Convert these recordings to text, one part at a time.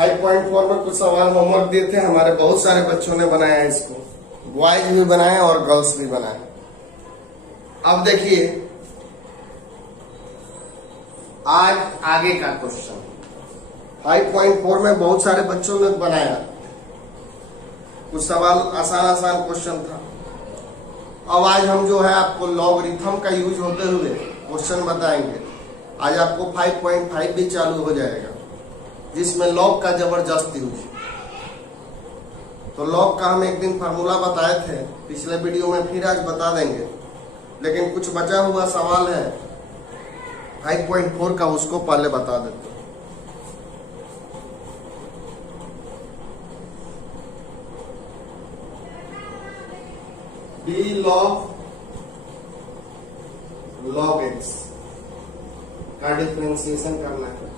5.4 में कुछ सवाल होमवर्क दिए थे, हमारे बहुत सारे बच्चों ने बनाया है इसको, बॉयज भी बनाए और गर्ल्स भी बनाए। अब देखिए आज आगे का क्वेश्चन 5.4 में बहुत सारे बच्चों ने बनाया, कुछ सवाल आसान आसान क्वेश्चन था। अब आज हम जो है आपको लॉगरिथम का यूज होते हुए क्वेश्चन बताएंगे। आज आपको 5.5 भी चालू हो जाएगा जिसमें लॉग का जबरदस्त यूज। तो लॉग का हम एक दिन फार्मूला बताए थे पिछले वीडियो में, फिर आज बता देंगे, लेकिन कुछ बचा हुआ सवाल है 5.4 का, उसको पहले बता देते हैं। डी लॉग एक्स का डिफरेंशिएशन करना है।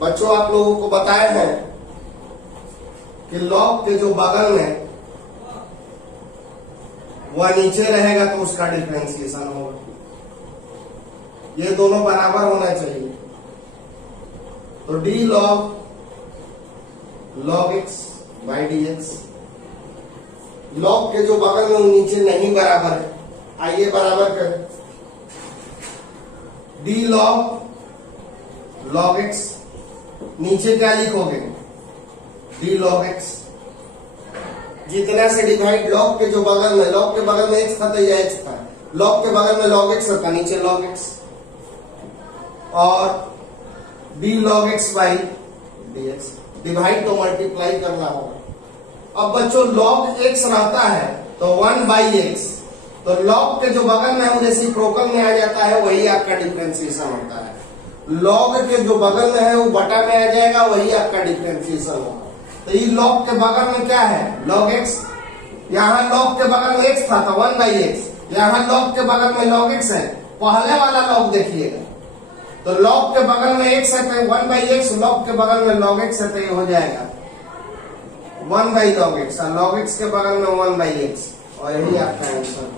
बच्चों आप लोगों को बताए हैं कि लॉग के जो बगल में वह नीचे रहेगा तो उसका डिफरेंशिएशन होगा। ये दोनों बराबर होना चाहिए। तो D log x by d x, log के जो बगल में वो नीचे नहीं बराबर है, आइए बराबर करें। डी लॉग एक्स, नीचे क्या लिखोगे? डी लॉग एक्स, जितना से डिवाइड लॉग के जो बगल में, लॉग के बगल में एक्स था तो यह एक्स था, लॉग के बगल में लॉग एक्स था, नीचे लॉग एक्स, और D log x by d x, divide तो मल्टीप्लाई करना होगा। अब बच्चों लॉग एक्स रहता है तो 1 बाई एक्स, तो लॉग के जो बगल में है रेसिप्रोकल में आ जाता है, वही आपका डिफरेंशिएशन होता है। लॉग के जो बगल में है वो बटा में आ जाएगा, वही आपका डिफरेंशिएशन होगा। तो ये लॉग के बगल में क्या है? Log x. यहाँ लॉग के बगल में एक्स था तो 1 बाई एक्स, यहाँ लॉग के बगल में लॉग एक्स है, पहले वाला लॉग देखिएगा। तो लॉग के बगल में एक्स है तो 1 बाई एक्स, लॉग के बगल में लॉग एक्स है तो ये हो जाएगा 1 बाई लॉग एक्स, और लॉग एक्स के बगल में 1 बाई एक्स, और यही आपका आंसर।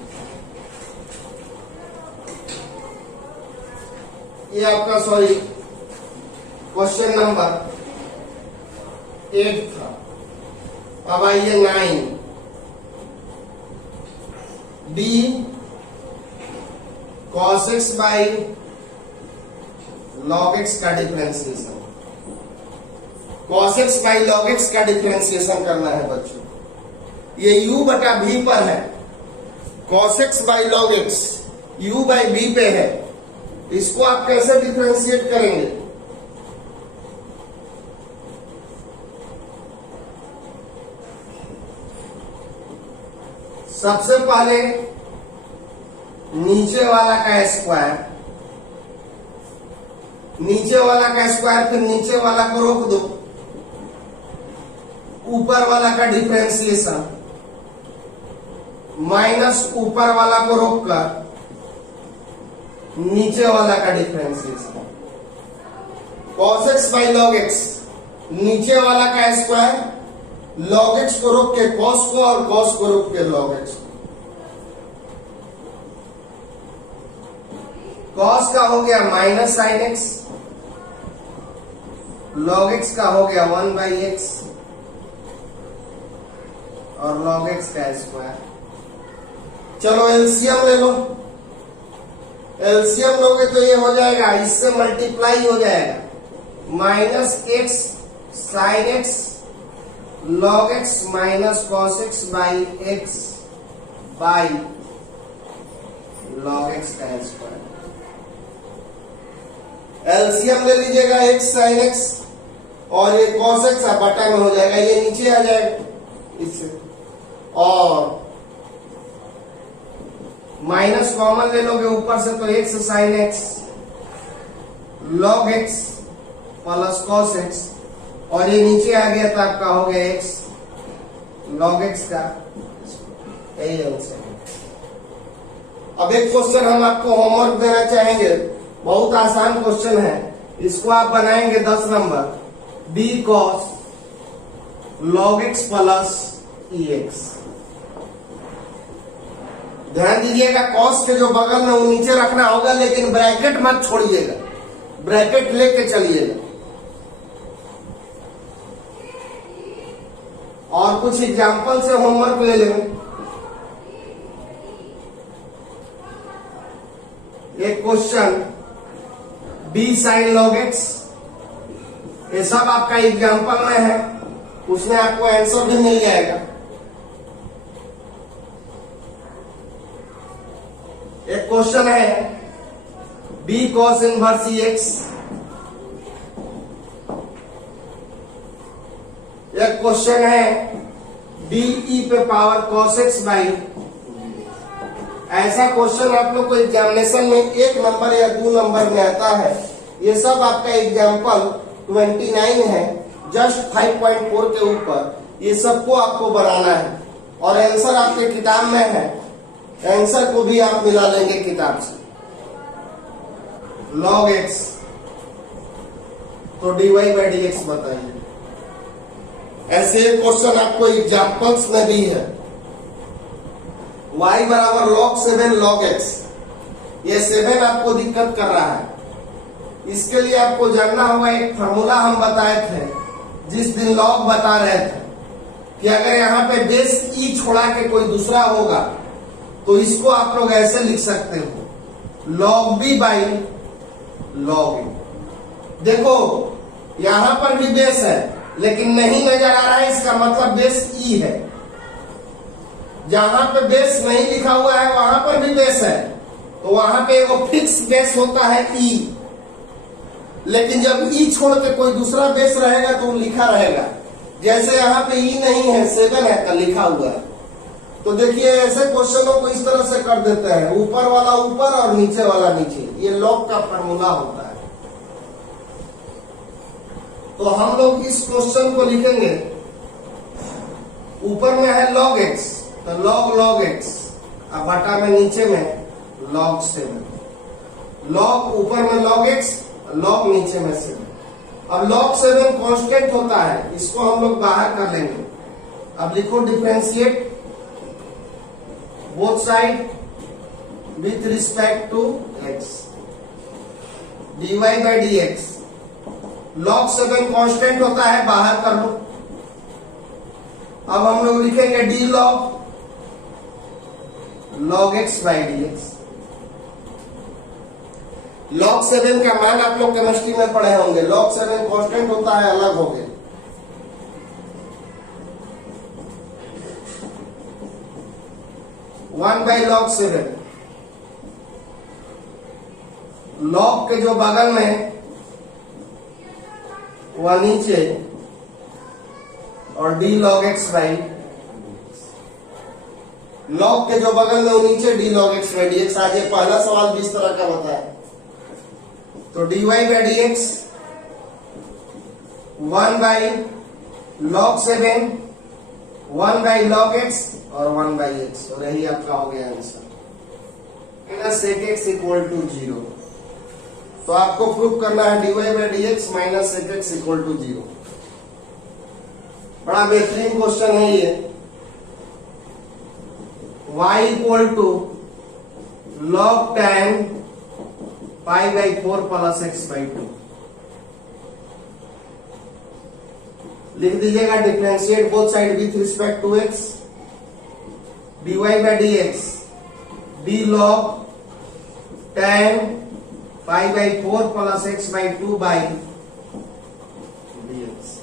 ये आपका सॉरी क्वेश्चन नंबर 8 था। अब आइए 9, d cos x by log x का differentiation. Cos x by log x का डिफरेंशिएशन करना है बच्चों। ये u बटा v पर है, cos x by log x u by v पे है, इसको आप कैसे डिफरेंशिएट करेंगे? सबसे पहले नीचे वाला का स्क्वायर, नीचे वाला का स्क्वायर, फिर नीचे वाला को रोक दो, ऊपर वाला का डिफरेंशिएशन माइनस ऊपर वाला को रोककर नीचे वाला का differentiation. Cos x by log x, नीचे वाला का स्क्वायर, लॉग एक्स को रोक के कॉस को और कॉस को रोक के लॉग एक्स को। कॉस का हो गया minus sine x, log x का हो गया 1 बाई एक्स, और लॉग एक्स का स्क्वायर। चलो एलसीएम ले लो, एलसीएम लोगे तो ये हो जाएगा, इससे मल्टीप्लाई हो जाएगा, minus x sine x log x minus cos x by x by log x का स्क्वायर। एलसीएम ले लीजिएगा एक्स साइन एक्स, और ये कॉस एक्स बटा में हो जाएगा, ये नीचे आ जाएगा इससे, और माइनस कॉमन ले लोगे ऊपर से तो x sine x log x plus cos x, और ये नीचे आ गया तो आपका हो गया एक्स लॉग एक्स का, यही आंसर। अब एक क्वेश्चन हम आपको होमवर्क देना चाहेंगे, बहुत आसान क्वेश्चन है, इसको आप बनाएंगे 10 number. D cos log x plus e x. ध्यान दीजिएगा, कॉस के जो बगल में वो नीचे रखना होगा, लेकिन ब्रैकेट मत छोड़िएगा, ब्रैकेट लेके चलिएगा। और कुछ एग्जाम्पल से होमवर्क ले लेंगे। एक question b sin log x, ये सब आपका एग्जाम्पल में है, उसमें आपको आंसर भी मिल जाएगा। एक क्वेश्चन है b cos इनवर्स x, एक क्वेश्चन है b e पे पावर cos x बाई। ऐसा क्वेश्चन आप लोग को एग्जामिनेशन में 1 नंबर या 2 नंबर में आता है। ये सब आपका एग्जाम्पल 29 है, जस्ट 5.4 के ऊपर। ये सबको आपको बनाना है और आंसर आपके किताब में है, आंसर को भी आप मिला लेंगे किताब से। log x तो dy बाई डी एक्स बताइए। ऐसे क्वेश्चन आपको एग्जाम्पल्स में भी है। y बराबर log 7 log x, ये 7 आपको दिक्कत कर रहा है। इसके लिए आपको जानना होगा, एक फार्मूला हम बताए थे जिस दिन log बता रहे थे कि अगर यहाँ पे बेस e छोड़ा के कोई दूसरा होगा तो इसको आप लोग ऐसे लिख सकते हो, log b by log a। देखो यहां पर भी बेस है लेकिन नहीं नजर आ रहा है, इसका मतलब बेस e है। जहां पे बेस नहीं लिखा हुआ है वहां पर भी बेस है, तो वहां पे वो फिक्स बेस होता है e, लेकिन जब e छोड़ के कोई दूसरा बेस रहेगा तो लिखा रहेगा। जैसे यहाँ पे e नहीं है, 7 है तो लिखा हुआ है। तो देखिए ऐसे क्वेश्चनों को इस तरह से कर देते हैं, ऊपर वाला ऊपर और नीचे वाला नीचे। ये log का फार्मूला होता है। तो हम लोग इस क्वेश्चन को लिखेंगे, ऊपर में है log x, तो log x, अब बटा में नीचे में log 7। log ऊपर में log x, log नीचे में 7। अब log 7 कांस्टेंट होता है, इसको हम लोग बाहर कर लेंगे। अब लिखो differentiate both side with respect to x, dy by d x. log 7 constant होता है, बाहर कर लो। अब हम लोग लिखेंगे d log x by d x. log 7 का मान आप लोग केमिस्ट्री में पढ़े होंगे, log 7 कांस्टेंट होता है, अलग हो गए। वन बाई log 7, log के जो बगल में वह नीचे, और d log x by, log के जो बगल में वो नीचे, d log x by d x. आज ये पहला सवाल भी इस तरह का होता है। तो dy by d x 1 by log 7, 1 by log x और 1 बाई x, और यही आपका हो गया answer. Minus sec x equal to 0। तो आपको प्रूव करना है dy by d x minus sec x equal to 0। बड़ा बेहतरीन क्वेश्चन है ये। y equal to log tan pi by 4 plus x by 2। लिख दीजिएगा differentiate both side with respect to x, dy by d x d log tan pi by 4 plus x by 2 by dx।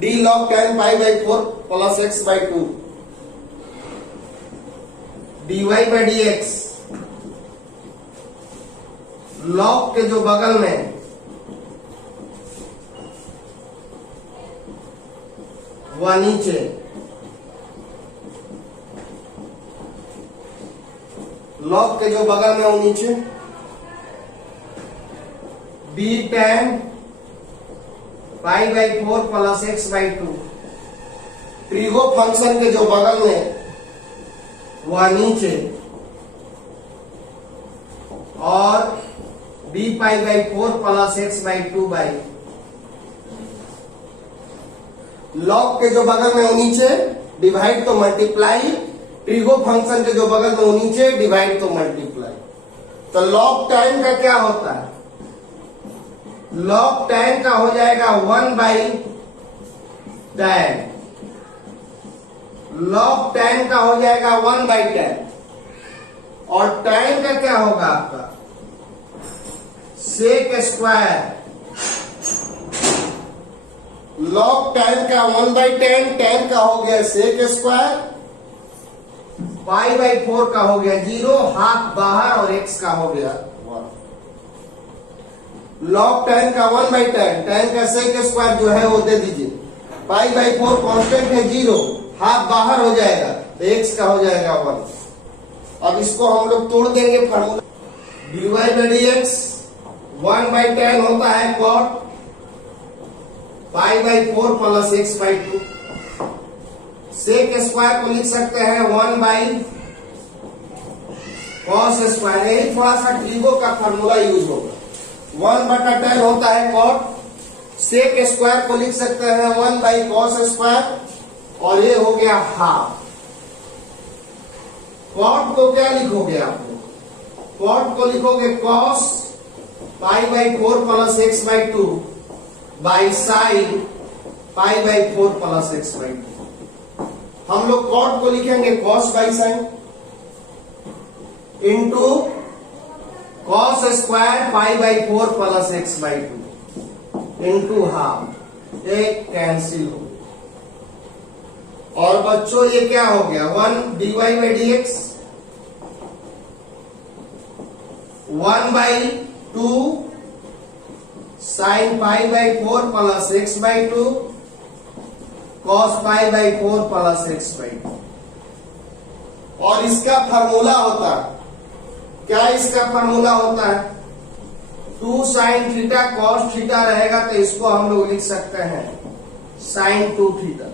d log tan pi by 4 plus x by 2, dy by d x log के जो बगल में वह नीचे, log के जो बगल में वो नीचे, b tan pi by 4 plus x by 2। Trigo function के जो बगल में वह नीचे, और b pi by 4 plus x by 2 by, log के जो बगल में वो नीचे, डिवाइड तो मल्टीप्लाई, ट्रिगो फंक्शन के जो बगल में वो नीचे, डिवाइड तो मल्टीप्लाई। तो log tan का क्या होता है? log tan का हो जाएगा 1 बाई tan लॉग tan का हो जाएगा 1/tan, और tan का क्या होगा आपका सेक स्क्वायर। लॉग tan का 1/tan, tan का हो गया सेक स्क्वायर, π/4 का हो गया 0, हाफ बाहर और x का हो गया 1। लॉग tan का 1/tan, tan का सेक स्क्वायर जो है वो दे दीजिए, π/4 कांस्टेंट है 0, हाफ बाहर हो जाएगा तो x का हो जाएगा 1। अब इसको हम लोग तोड़ देंगे फॉर्मूला। dy/dx 1/tan होता है cot π/4 plus x/2। Sec square को लिख सकते हैं 1/cos स्क्वायर। यही थोड़ा सा ट्रिगो का फॉर्मूला यूज होगा। 1/tan होता है cot, सेक स्क्वायर को लिख सकते हैं 1/cos स्क्वायर, और ये हो गया हाफ। cot को क्या लिखोगे आप लोग? cot को लिखोगे cos π/4 plus x/2 by sin π/4 plus x/2। हम लोग cot को लिखेंगे cos बाई sin into cos square π/4 plus x/2 into half, एक कैंसिल हो। और बच्चों ये क्या हो गया 1 dy/dx 1/2 sin π/4 plus x/2 cos π/4 plus x/2। और इसका फार्मूला होता है क्या? इसका फार्मूला होता है 2 sin थीटा cos थीटा रहेगा तो इसको हम लोग लिख सकते हैं sin 2 theta.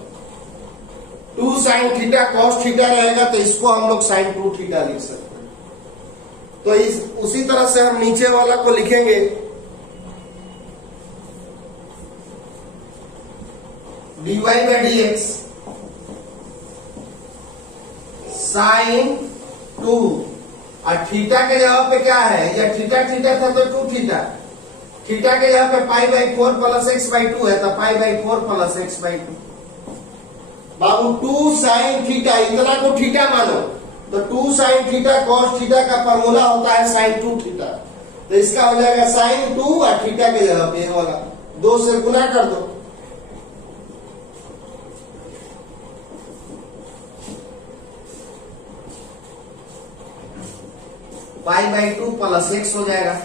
2 sin theta cos theta रहेगा तो इसको हम लोग sin 2 थीटा लिख सकते हैं। तो उसी तरह से हम नीचे वाला को लिखेंगे dy/dx sin 2, और थीटा के जगह पे क्या है? या थीटा थीटा था तो 2 थीटा, थीटा के जगह पे π/4 प्लस x/2 है तो π/4 प्लस x/2। बाबू 2 sin थीटा, इतना को थीटा मानो तो 2 sin थीटा cos थीटा का फॉर्मूला होता है sin 2 थीटा। तो इसका हो जाएगा sin 2 और थीटा के जगह पे वाला 2 से गुना कर दो, π/2 प्लस x हो जाएगा।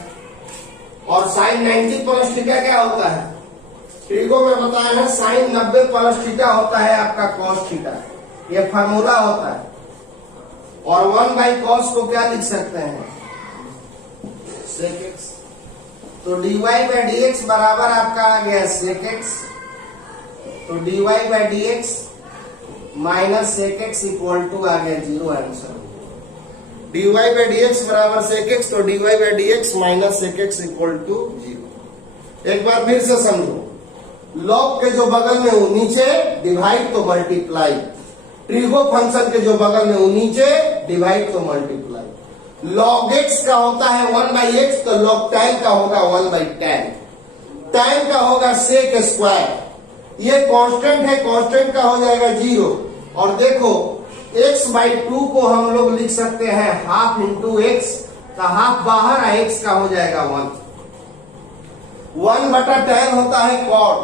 और sin 90 प्लस थीटा क्या होता है? ट्रिगो में बताया है sin 90 प्लस थीटा होता है आपका cos थीटा, ये फार्मूला होता है। और 1/cos को क्या लिख सकते हैं? sec x। तो dy/dx बराबर आपका आ गया sec x, तो dy/dx minus sec x equal to आ गया 0 आंसर। dy/dx बराबर sec x, तो dy/dx minus sec x equal to 0। एक बार फिर से समझो, लॉग के जो बगल में हो नीचे डिवाइड तो मल्टीप्लाई, ट्रिगो फंक्शन के जो बगल में हो नीचे डिवाइड तो मल्टीप्लाई। लॉग x का होता है 1/x, तो लॉग tan का होगा 1/tan, tan का होगा sec स्क्वायर, ये कांस्टेंट है, कांस्टेंट का हो जाएगा 0। और देखो x/2 को हम लोग लिख सकते हैं हाफ इंटू एक्स, का हाफ बाहर है, x का हो जाएगा 1/tan होता है cot,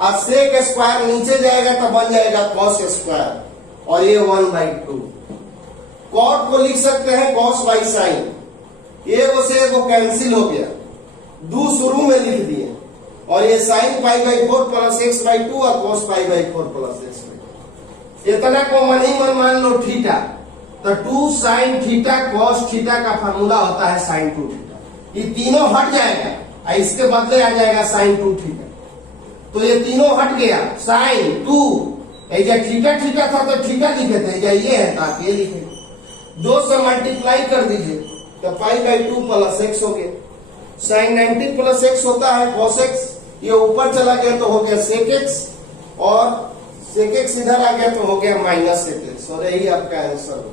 और sec स्क्वायर नीचे जाएगा तो बन जाएगा cos स्क्वायर, और ये 1/2। cot को लिख सकते हैं cos बाई sin, ये वो से वो कैंसिल हो गया, 2 शुरू में लिख दिए, और ये sin π/4 प्लस x/2 और cos π/4 प्लस x/2। इतना को मन ही मन मान लो थीटा, तो 2 sin थीटा cos थीटा का फार्मूला होता है sin 2 थीटा। ये तीनों हट जाएगा और इसके बदले आ जाएगा sin 2 थीटा, तो ये तीनों हट गया। sin 2 थीटा थीटा था तो थीटा लिखे थे, ये है तो आप ये लिखे, 2 से मल्टीप्लाई कर दीजिए तो π/2 प्लस x हो गया। sin 90 प्लस x होता है cos x, ये ऊपर चला गया तो हो गया sec x, और sec x इधर आ गया तो हो गया माइनस sec x, और यही आपका आंसर होगा।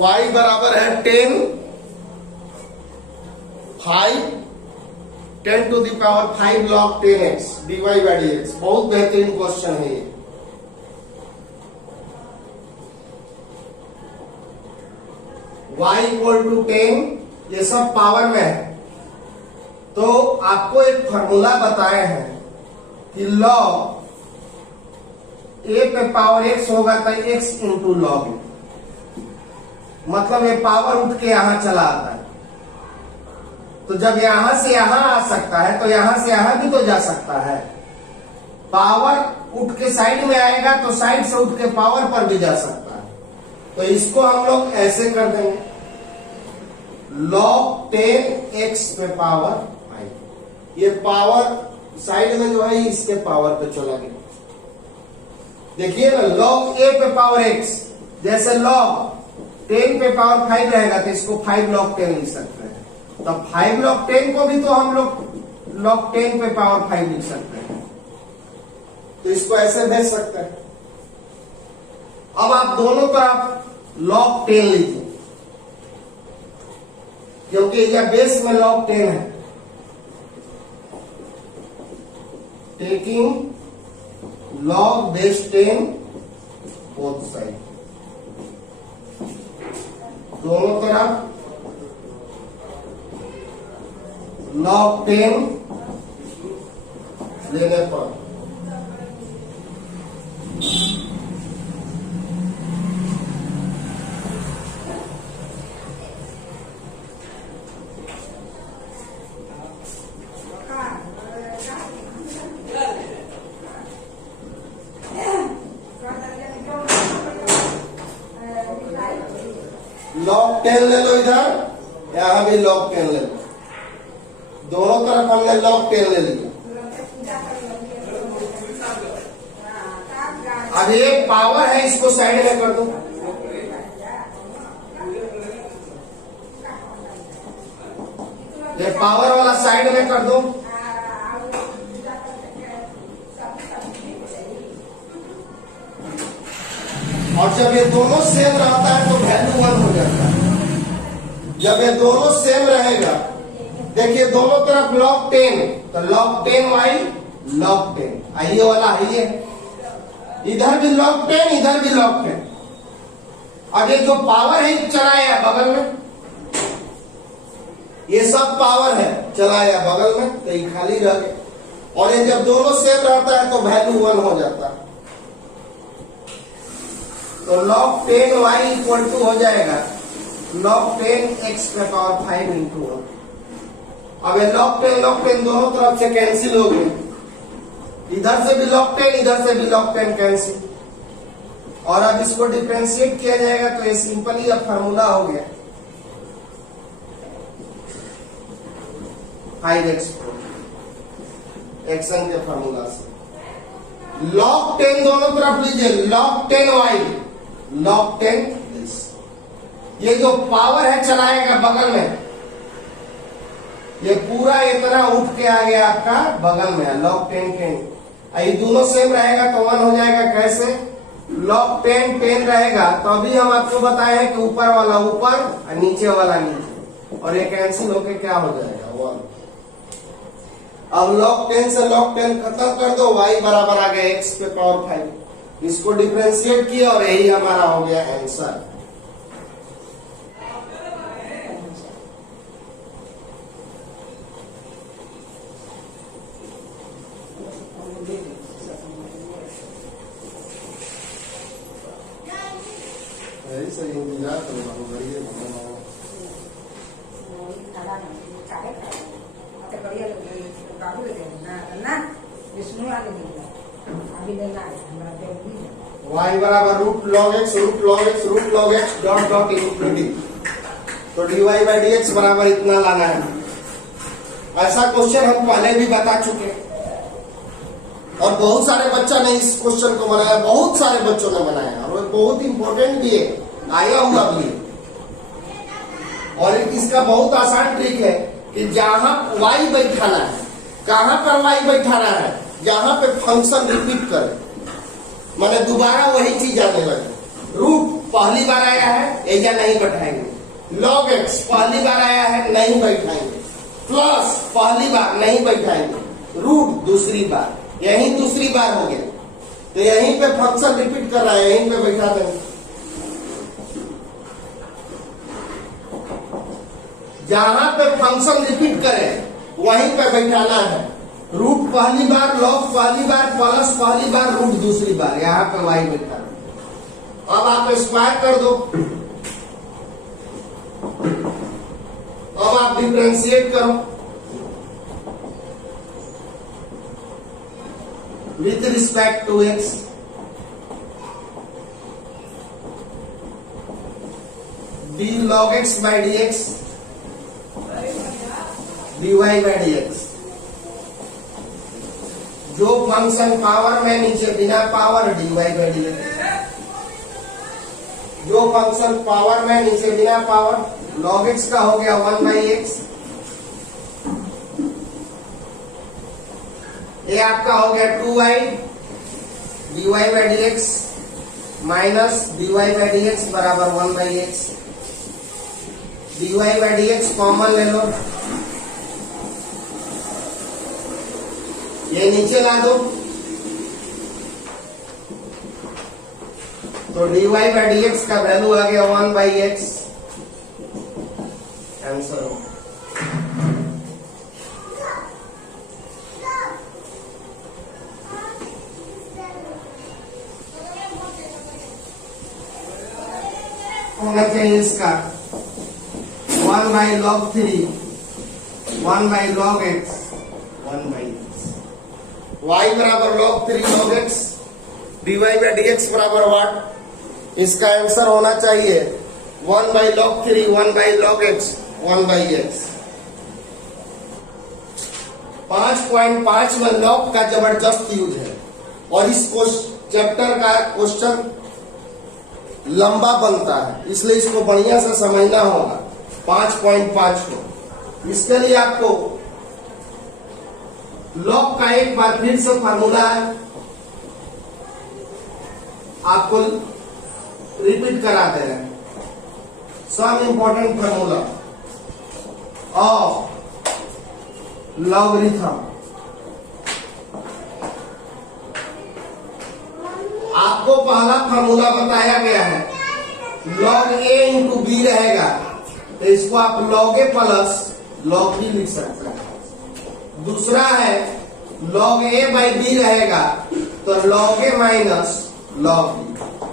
y बराबर है 10 10 to the power 5 log 10x dy by dx। बहुत बेहतरीन क्वेश्चन है ये। y इक्वल टू 10, ये सब पावर में है। तो आपको एक फॉर्मूला बताए हैं कि log a पे पावर x होगा तो x इंटू लॉग, मतलब ये पावर उठ के यहां चला आता है। तो जब यहां से यहां आ सकता है तो यहां से यहां भी तो जा सकता है। पावर उठ के साइड में आएगा तो साइड से उठ के पावर पर भी जा सकता है। तो इसको हम लोग ऐसे कर देंगे, log 10x पे पावर 5। ये पावर साइड में जो है इसके पावर पे चला गया। देखिए ना, log a पे पावर x, जैसे log 10 पे पावर 5 रहेगा तो इसको 5 log 10 लिख सकते हैं। तो 5 log 10 को भी तो हम लोग log 10 पे पावर 5 लिख सकते हैं। तो इसको ऐसे भेज सकते हैं। अब आप दोनों तरफ log 10 लीजिए, क्योंकि यह बेस में log 10 है। Taking log base 10 both side, दोनों तरफ log 10 लेने पर log 10 ले लो, इधर यहां भी log 10 ले लो, दोनों तरफ हमने log 10 ले लिया। अब ये पावर है, इसको साइड में कर दो। ये पावर वाला साइड में कर दो। और जब ये दोनों सेम रहता है तो वैल्यू 1 हो जाता है। जब ये दोनों सेम रहेगा, देखिए दोनों तरफ log 10, तो log 10y log 10, आइए वाला आइए, इधर भी log 10, इधर भी log 10। अब ये जो पावर है चलाया बगल में, ये सब पावर है चलाया बगल में, तो ये खाली रह गया। और ये जब दोनों सेम रहता है तो वैल्यू 1 हो जाता है। तो log 10y इक्वल टू हो जाएगा log 10x पे पावर 5 इंटू 1। अब ये log 10 दोनों तरफ से कैंसिल हो गए, इधर से भी log 10, इधर से भी log 10 कैंसिल। और अब इसको डिफरेंशिएट किया जाएगा तो ये सिंपली अब फार्मूला हो गया 5x एक्शन के फार्मूला से। log 10 दोनों तरफ लीजिए, log 10y log 10 this। ये जो पावर है चलाएगा बगल में, ये पूरा इतना उठ के आ गया आपका बगल में है log 10। ये दोनों सेम रहेगा तो 1 हो जाएगा। कैसे? log 10 रहेगा तो अभी हम आपको बताए हैं कि ऊपर वाला ऊपर और नीचे वाला नीचे, और ये कैंसिल होके क्या हो जाएगा 1। अब log 10 से log 10 खत्म कर दो, y बराबर आ गया x पे पावर 5। इसको डिफरेंशिएट किया और यही हमारा हो गया आंसर। y बराबर root log x dot infinity. तो dy बाई dx बराबर इतना लाना है। ऐसा क्वेश्चन हम पहले भी बता चुके हैं और बहुत सारे बच्चों ने इस क्वेश्चन को बनाया, बहुत सारे बच्चों ने बनाया और बहुत इंपॉर्टेंट भी है, आया हुआ भी है। और इसका बहुत आसान ट्रिक है कि जहां y बैठाना है, कहां पर y बैठाना है, जहां पे फंक्शन रिपीट करे, माने दोबारा वही चीज आने लगे। रूट पहली बार आया है, एजा नहीं बैठाएंगे। log x पहली बार आया है, नहीं बैठाएंगे। प्लस पहली बार नहीं बैठाएंगे। रूट दूसरी बार, यही दूसरी बार हो गया, तो यहीं पे फंक्शन रिपीट कर रहा है, यहीं पे बैठा देंगे। जहां पे फंक्शन रिपीट करे वहीं पे बैठाना है। रूट पहली बार, लॉग पहली बार, प्लस पहली बार, रूट दूसरी बार, यहां पे वाई बैठाना। अब आप स्क्वायर कर दो, अब आप डिफरेंशिएट करो with respect to x. D log x by d x dy by d x. जो फंक्शन पावर में नीचे बिना power dy by d x, जो फंक्शन पावर में नीचे बिना पावर log x का हो गया 1 बाई एक्स, ये आपका हो गया 2y dy by d x minus dy by d x बराबर 1 by x. dy by d x common ले लो, ये नीचे ला दो, तो dy बाई डी एक्स का वैल्यू आ गया 1 बाई एक्स। आंसर होना चाहिए इसका 1 by log 3, 1 by log x, 1 by x. y बराबर log 3 log x, dy by d x बराबर व्हाट? इसका आंसर होना चाहिए 1 by log 3, 1 by log x, 1 by x। 5.5 में log का जबरदस्त यूज है और इस चैप्टर का क्वेश्चन लंबा बनता है, इसलिए इसको बढ़िया से समझना होगा 5.5 को। इसके लिए आपको लॉग का एक बार फिर से फार्मूला है, आपको रिपीट करा दे रहे हैं। Some important formula of logarithm. आपको पहला फार्मूला बताया गया है, log a इंटू बी रहेगा, तो इसको आप log a plus log b लिख सकते हैं। दूसरा है log a बाई बी रहेगा, तो log a minus log b।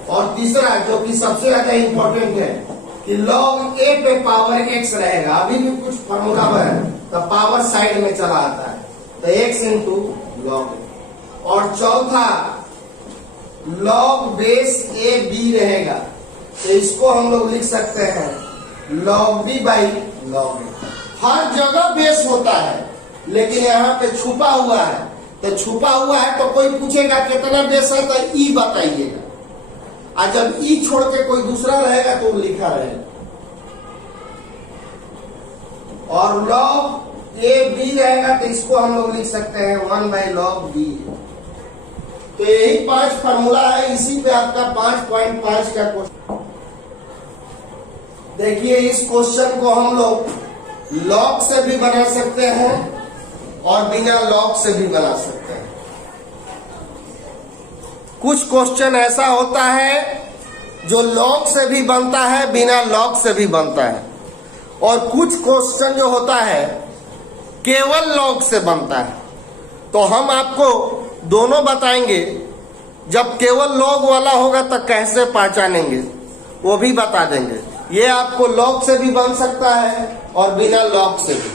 और तीसरा जो कि सबसे ज्यादा इंपॉर्टेंट है कि log a पे पावर x रहेगा। अभी भी कुछ फार्मूला है तो पावर साइड में चला आता है, तो x इंटू log a। और चौथा log बेस a b रहेगा, तो इसको हम लोग लिख सकते हैं log b by log a। हर जगह बेस होता है, लेकिन यहाँ पे छुपा हुआ है, तो छुपा हुआ है तो कोई पूछेगा कितना बेस है, तो ई बताइएगा, और जब ई छोड़ के कोई दूसरा रहेगा तो लिखा रहेगा। और log a b रहेगा, तो इसको हम लोग लिख सकते हैं 1 बाई log b। तो यही 5 फार्मूला है, इसी पे आपका 5.5 का क्वेश्चन। देखिए इस क्वेश्चन को हम लोग लॉग से भी बना सकते हैं और बिना लॉग से भी बना सकते हैं। कुछ क्वेश्चन ऐसा होता है जो लॉग से भी बनता है, बिना लॉग से भी बनता है, और कुछ क्वेश्चन जो होता है केवल लॉग से बनता है। तो हम आपको दोनों बताएंगे, जब केवल लॉग वाला होगा तो कैसे पहचानेंगे वो भी बता देंगे। ये आपको लॉग से भी बन सकता है और बिना लॉग से भी।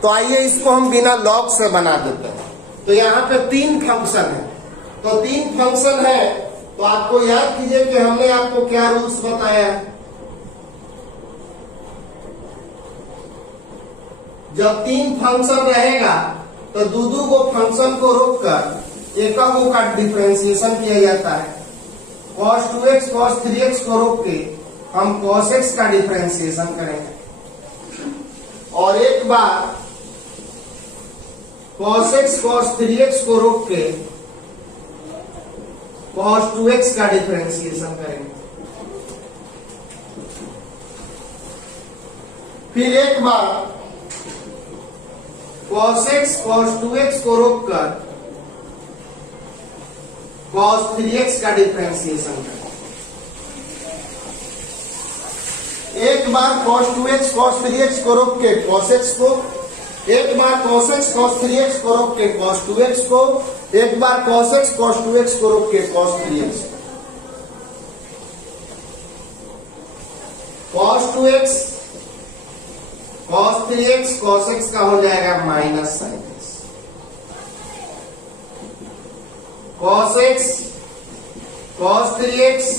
तो आइए इसको हम बिना लॉग से बना देते हैं। तो यहाँ पे 3 फंक्शन है, तो 3 फंक्शन है, तो आपको याद कीजिए कि हमने आपको क्या रूल्स बताया है। जब 3 फंक्शन रहेगा तो दो को फंक्शन को रोककर एक का डिफरेंशिएशन किया जाता है। cos 2x cos 3x को रोक के हम cos x का डिफरेंशिएशन करेंगे, और एक बार cos x cos 3x को रोक के cos 2x का डिफरेंशिएशन करेंगे। फिर एक बार cos x cos 2x को रोककर cos 3x का डिफरेंशिएशन करें। एक बार cos 2x cos 3x को रोक के cos x को, एक बार cos x cos 3x को रोक के cos 2x को, एक बार cos x cos 2x को रोक के cos 3x। cos 2x cos 3x cos x का हो जाएगा minus sin x, cos x cos 3x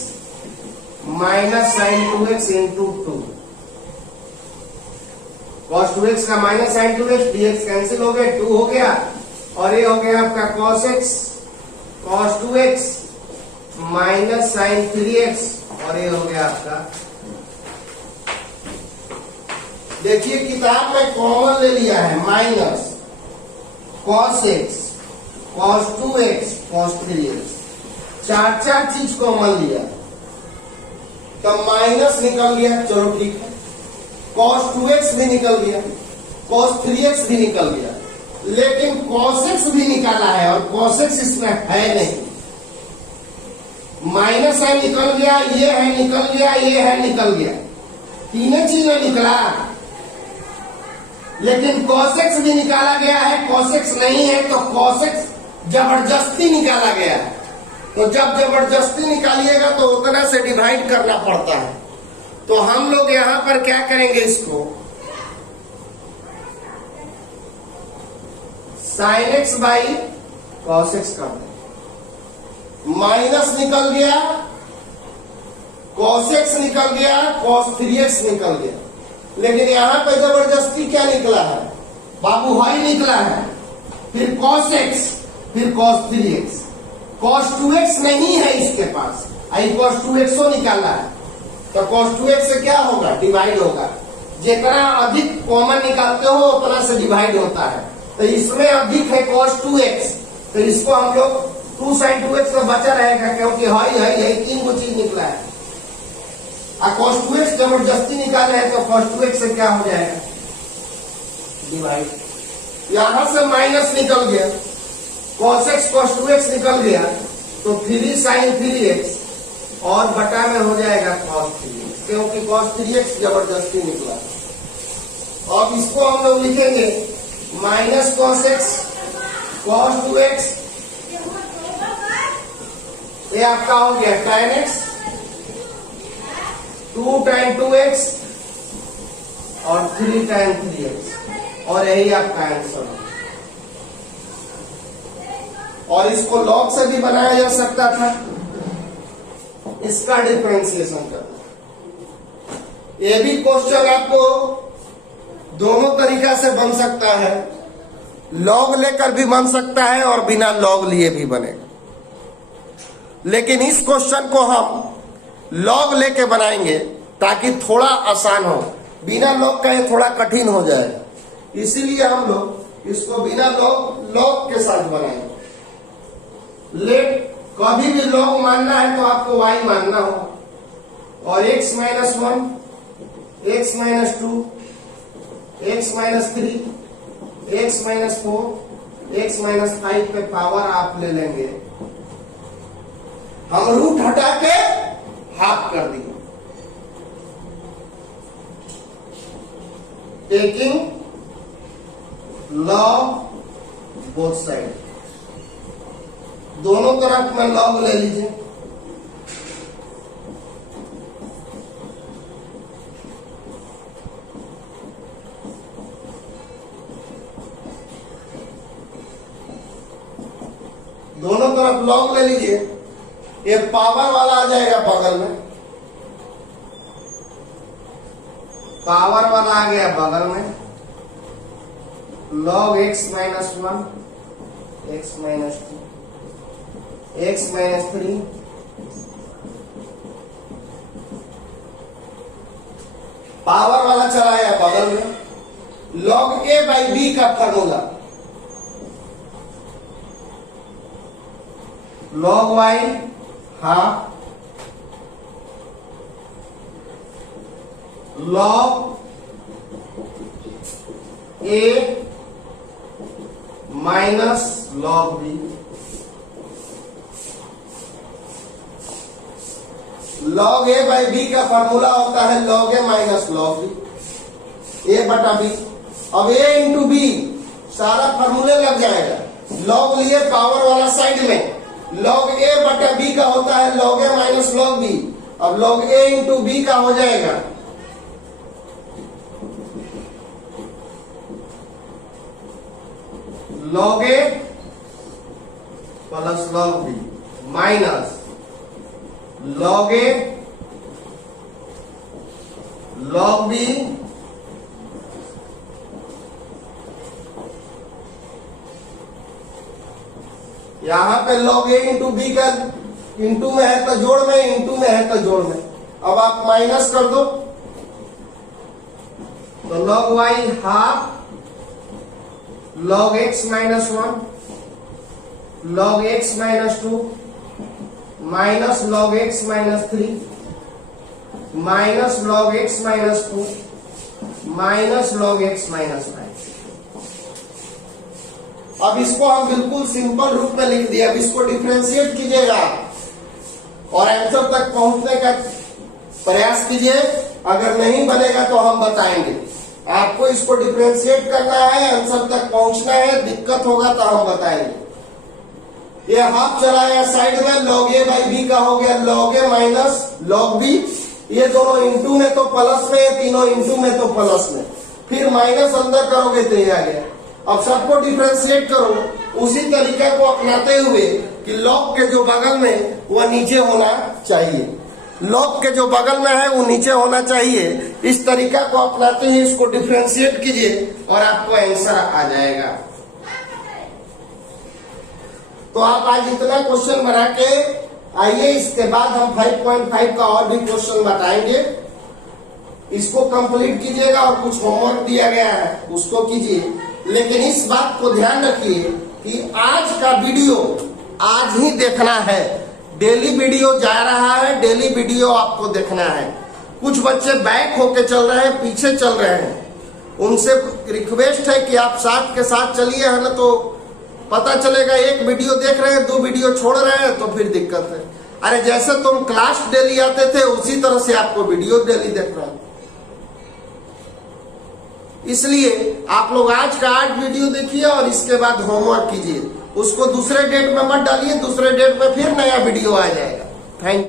minus sin 2x into 2, cos 2x का minus sin 2x, dx cancel हो गए, 2 हो गया, और ये हो गया आपका cos x cos 2x minus sin 3x, और ये हो गया आपका, देखिए किताब में कॉमन ले लिया है minus cos x cos 2x cos 3x, चार चीज कॉमन लिया, तो माइनस निकल गया, चलो ठीक है, cos 2x भी निकल गया, cos 3x भी निकल गया, लेकिन cos x भी निकाला है और cos x इसमें है नहीं, माइनस है निकल गया, ये है निकल गया, ये है निकल गया, तीनों चीजें निकला, लेकिन cos x भी निकाला गया है, cos x नहीं है तो cos x जबरदस्ती निकाला गया है, तो जब जबरदस्ती निकालिएगा तो उतना से डिवाइड करना पड़ता है, तो हम लोग यहां पर क्या करेंगे, इसको sin x by cos x कर दें, माइनस निकल गया, cos x निकल गया, cos 3x निकल गया, लेकिन यहां पे जबरदस्ती क्या निकला है बाबू, y निकला है, फिर cos x फिर cos 3x, cos 2x नहीं है इसके पास, आई cos 2x को निकाला है, तो cos 2x से क्या होगा, डिवाइड होगा, जितना अधिक कॉमन निकालते हो उतना से डिवाइड होता है, तो इसमें अधिक है cos 2x, तो इसको हम लोग 2 sin 2x तो बचा रहेगा, क्योंकि है 3 को चीज निकला है, और cos 2x जबरदस्ती निकाले है, तो cos 2x से क्या हो जाएगा, डिवाइड, यहां से माइनस निकल गया, cos x cos 2x निकल गया, तो 3 sin 3x और बटा में हो जाएगा cos 3x, क्योंकि cos 3x जबरदस्ती निकला। अब इसको हम लोग लिखेंगे minus cos x cos 2x, ये आपका हो गया tan x, 2 tan 2x और 3 tan 3x, और यही आपका आंसर है। और इसको log से भी बनाया जा सकता था, इसका डिफरेंशिएशन करना, ये भी क्वेश्चन आपको दोनों तरीका से बन सकता है, log लेकर भी बन सकता है और बिना log लिए भी बनेगा, लेकिन इस क्वेश्चन को हम log लेके बनाएंगे ताकि थोड़ा आसान हो, बिना log का ये थोड़ा कठिन हो जाएगा, इसीलिए हम लोग इसको बिना log के साथ बनाएंगे। लेट कभी भी log मानना है तो आपको y मानना होगा, और x minus 1 x minus 2 x minus 3 x minus 4 x minus 5 पे पावर आप ले लेंगे, हम रूट हटा के हाफ कर दिए, टेकिंग log बोथ साइड, दोनों तरफ में log ले लीजिए, दोनों तरफ log ले लीजिए, ये पावर वाला आ जाएगा बगल में, पावर वाला आ गया बगल में, log x minus 1 x minus 2 x minus 3 power वाला चला गया बगल में, log a बाई b का formula, log y half log a minus log b. Log a by b का फॉर्मूला होता है log a minus log b, a बटा बी। अब ए इंटू बी सारा फॉर्मूले लग जाएगा। लॉग लिए पावर वाला साइड में, लॉग ए बटा बी का होता है log a minus log b. अब लॉग ए इंटू बी का हो जाएगा log a plus log b minus log a log b यहां पे लॉग ए इंटू बी का इंटू में है तो जोड़ में, इंटू में है तो जोड़ में। अब आप माइनस कर दो तो log y half log x minus 1 log x minus 2 minus log x minus 3 minus log x minus 2 minus log x minus 9। अब इसको हम बिल्कुल सिंपल रूप में लिख दिया। अब इसको डिफरेंशिएट कीजिएगा और आंसर तक पहुंचने का प्रयास कीजिए। अगर नहीं बनेगा तो हम बताएंगे। आपको इसको डिफरेंशिएट करना है, आंसर तक पहुंचना है। दिक्कत होगा तो हम बताएंगे। ये हाफ चला गया साइड में, लॉग ए बाई बी का हो गया log a minus log B. ये दोनों इंटू में तो प्लस में, ये तीनों इंटू में तो प्लस में, फिर माइनस अंदर करोगे तो ये आ गया। अब सबको डिफरेंशिएट करो उसी तरीके को अपनाते हुए कि लॉग के जो बगल में वह नीचे होना चाहिए, लॉग के जो बगल में है वो नीचे होना चाहिए। इस तरीका को अपनाते ही इसको डिफरेंशिएट कीजिए और आपको आंसर आ जाएगा। तो आप आज इतना क्वेश्चन बना के आइए, इसके बाद हम 5.5 का और भी क्वेश्चन बताएंगे। इसको कंप्लीट कीजिएगा और कुछ होमवर्क दिया गया है उसको कीजिए। लेकिन इस बात को ध्यान रखिए कि आज का वीडियो आज ही देखना है। डेली वीडियो जा रहा है, डेली वीडियो आपको देखना है। कुछ बच्चे बैक होके चल रहे हैं, पीछे चल रहे हैं। उनसे रिक्वेस्ट है कि आप साथ के साथ चलिए, है ना, तो पता चलेगा। एक वीडियो देख रहे हैं, 2 वीडियो छोड़ रहे हैं तो फिर दिक्कत है। अरे जैसे तुम क्लास डेली आते थे उसी तरह से आपको वीडियो डेली देखना है। इसलिए आप लोग आज का 8 वीडियो देखिए और इसके बाद होमवर्क कीजिए। उसको दूसरे डेट में मत डालिए, दूसरे डेट में फिर नया वीडियो आ जाएगा। Thank you.